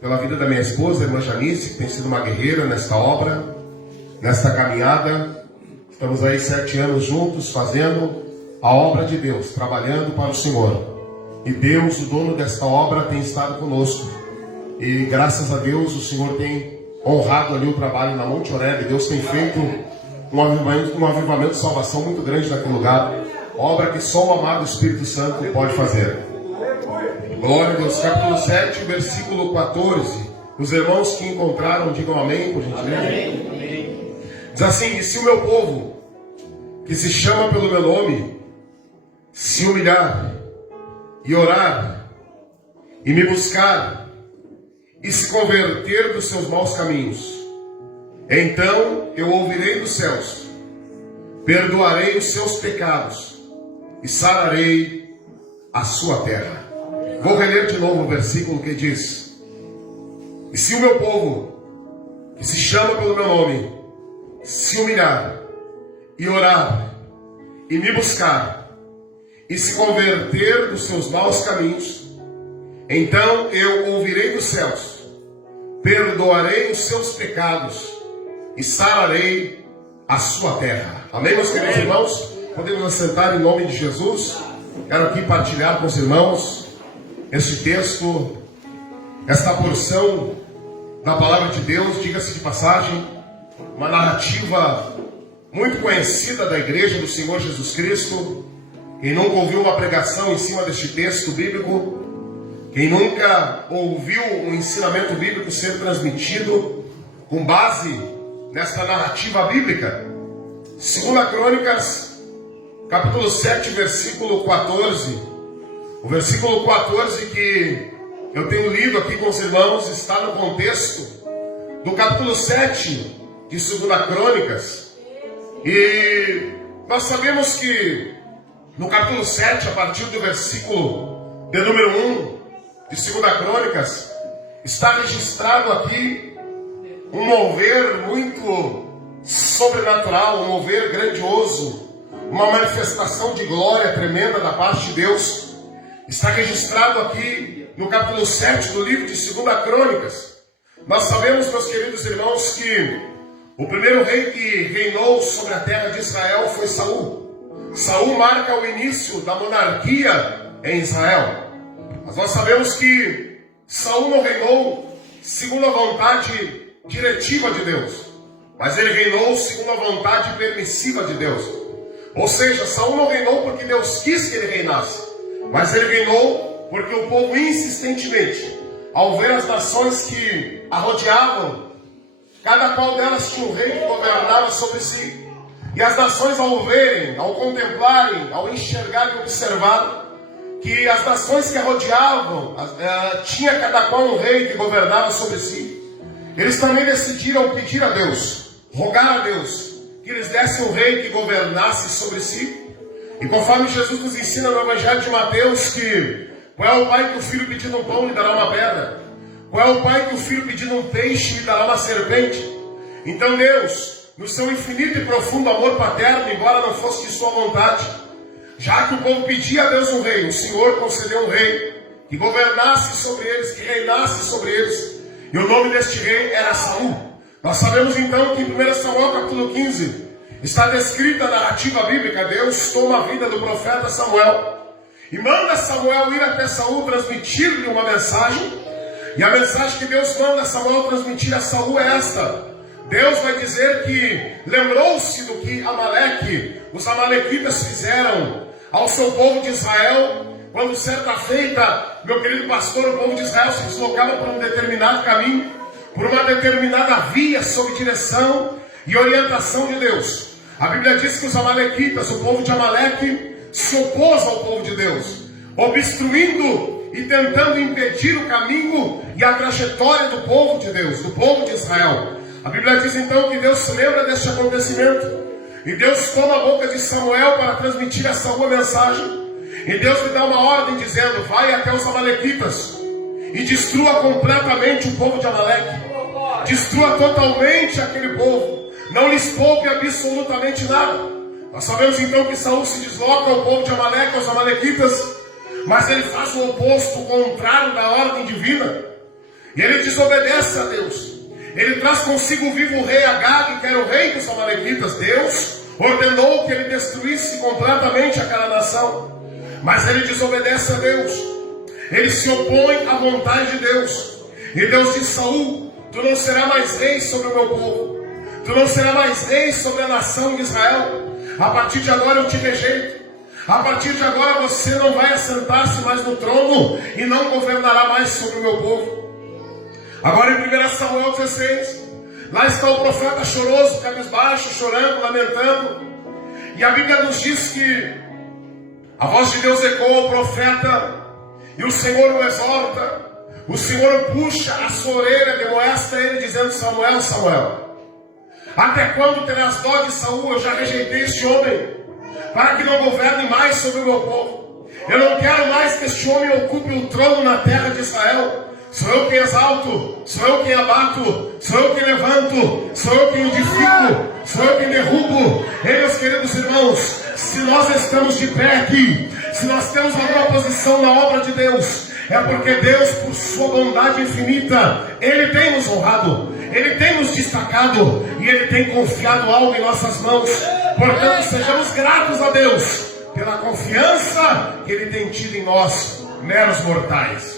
pela vida da minha esposa, a irmã Janice, que tem sido uma guerreira nesta obra, nesta caminhada. Estamos aí 7 anos juntos, fazendo a obra de Deus, trabalhando para o Senhor. E Deus, o dono desta obra, tem estado conosco. E graças a Deus, o Senhor tem honrado ali o trabalho na Monte Oreb. Deus tem feito um avivamento de salvação muito grande naquele lugar. Obra que só o amado Espírito Santo pode fazer. Glória a Deus. Capítulo 7, versículo 14. Os irmãos que encontraram, digam amém, por gentileza. Amém. Diz assim: e se o meu povo, que se chama pelo meu nome, se humilhar e orar e me buscar e se converter dos seus maus caminhos, então eu ouvirei dos céus, perdoarei os seus pecados e sararei a sua terra. Vou reler de novo o versículo que diz: e se o meu povo, que se chama pelo meu nome, se humilhar e orar e me buscar e se converter dos seus maus caminhos, então eu ouvirei dos céus, perdoarei os seus pecados e sararei a sua terra. Amém, meus queridos irmãos? Podemos assentar em nome de Jesus. Quero aqui partilhar com os irmãos este texto, esta porção da palavra de Deus. Diga-se de passagem, uma narrativa muito conhecida da igreja do Senhor Jesus Cristo. Quem nunca ouviu uma pregação em cima deste texto bíblico, quem nunca ouviu um ensinamento bíblico ser transmitido com base nesta narrativa bíblica, 2 Crônicas, capítulo 7, versículo 14. O versículo 14 que eu tenho lido aqui com os irmãos está no contexto do capítulo 7 de 2 Crônicas. E nós sabemos que no capítulo 7, a partir do versículo de número 1 de 2 Crônicas, está registrado aqui um mover muito sobrenatural, um mover grandioso, uma manifestação de glória tremenda da parte de Deus. Está registrado aqui no capítulo 7 do livro de 2 Crônicas. Nós sabemos, meus queridos irmãos, que o primeiro rei que reinou sobre a terra de Israel foi Saul. Saul marca o início da monarquia em Israel. Mas nós sabemos que Saul não reinou segundo a vontade diretiva de Deus, mas ele reinou segundo a vontade permissiva de Deus. Ou seja, Saul não reinou porque Deus quis que ele reinasse, mas ele reinou porque o povo insistentemente, ao ver as nações que a rodeavam, cada qual delas tinha um rei que governava sobre si. E as nações, ao verem, ao contemplarem, ao enxergarem e observar que as nações que a rodeavam tinha cada qual um rei que governava sobre si, eles também decidiram pedir a Deus, rogar a Deus, que eles dessem um rei que governasse sobre si. E conforme Jesus nos ensina no Evangelho de Mateus, que qual é o pai que o filho pedindo um pão lhe dará uma pedra? Qual é o pai que o filho pedindo um peixe lhe dará uma serpente? Então Deus, no seu infinito e profundo amor paterno, embora não fosse de sua vontade, já que o povo pedia a Deus um rei, o Senhor concedeu um rei que governasse sobre eles, que reinasse sobre eles. E o nome deste rei era Saul. Nós sabemos então que em 1 Samuel capítulo 15 está descrita a narrativa bíblica. Deus toma a vida do profeta Samuel e manda Samuel ir até Saul transmitir-lhe uma mensagem. E a mensagem que Deus manda Samuel transmitir a Saul é esta: Deus vai dizer que lembrou-se do que os amalequitas fizeram ao seu povo de Israel, quando certa feita, meu querido pastor, o povo de Israel se deslocava por um determinado caminho, por uma determinada via, sob direção e orientação de Deus. A Bíblia diz que os amalequitas, o povo de Amaleque, se opôs ao povo de Deus, obstruindo e tentando impedir o caminho e a trajetória do povo de Deus, do povo de Israel. A Bíblia diz então que Deus se lembra deste acontecimento, e Deus toma a boca de Samuel para transmitir a Saul a mensagem. E Deus lhe dá uma ordem dizendo: vai até os amalequitas e destrua completamente o povo de Amaleque. Destrua totalmente aquele povo, não lhes poupe absolutamente nada. Nós sabemos então que Saul se desloca ao povo de Amaleque, aos amalequitas, mas ele faz o oposto, o contrário da ordem divina. E ele desobedece a Deus. Ele traz consigo vivo o rei Agag, que era o rei dos amalequitas. Deus ordenou que ele destruísse completamente aquela nação. Mas ele desobedece a Deus. Ele se opõe à vontade de Deus. E Deus diz: Saul, tu não serás mais rei sobre o meu povo. Tu não serás mais rei sobre a nação de Israel. A partir de agora eu te rejeito. A partir de agora você não vai assentar-se mais no trono e não governará mais sobre o meu povo. Agora em 1 Samuel 16, lá está o profeta choroso, cabisbaixo, chorando, lamentando. E a Bíblia nos diz que a voz de Deus ecoa ao profeta e o Senhor o exorta. O Senhor puxa a sua orelha, demoesta ele, dizendo: Samuel, Samuel, até quando terás dó de Saul? Eu já rejeitei este homem, para que não governe mais sobre o meu povo. Eu não quero mais que este homem ocupe o trono na terra de Israel. Sou eu quem exalto, sou eu quem abato, sou eu quem levanto, sou eu quem edifico, sou eu quem derrubo. E meus queridos irmãos, se nós estamos de pé aqui, se nós temos alguma posição na obra de Deus, é porque Deus, por sua bondade infinita, Ele tem nos honrado, Ele tem nos destacado e Ele tem confiado algo em nossas mãos. Portanto, sejamos gratos a Deus pela confiança que Ele tem tido em nós, meros mortais.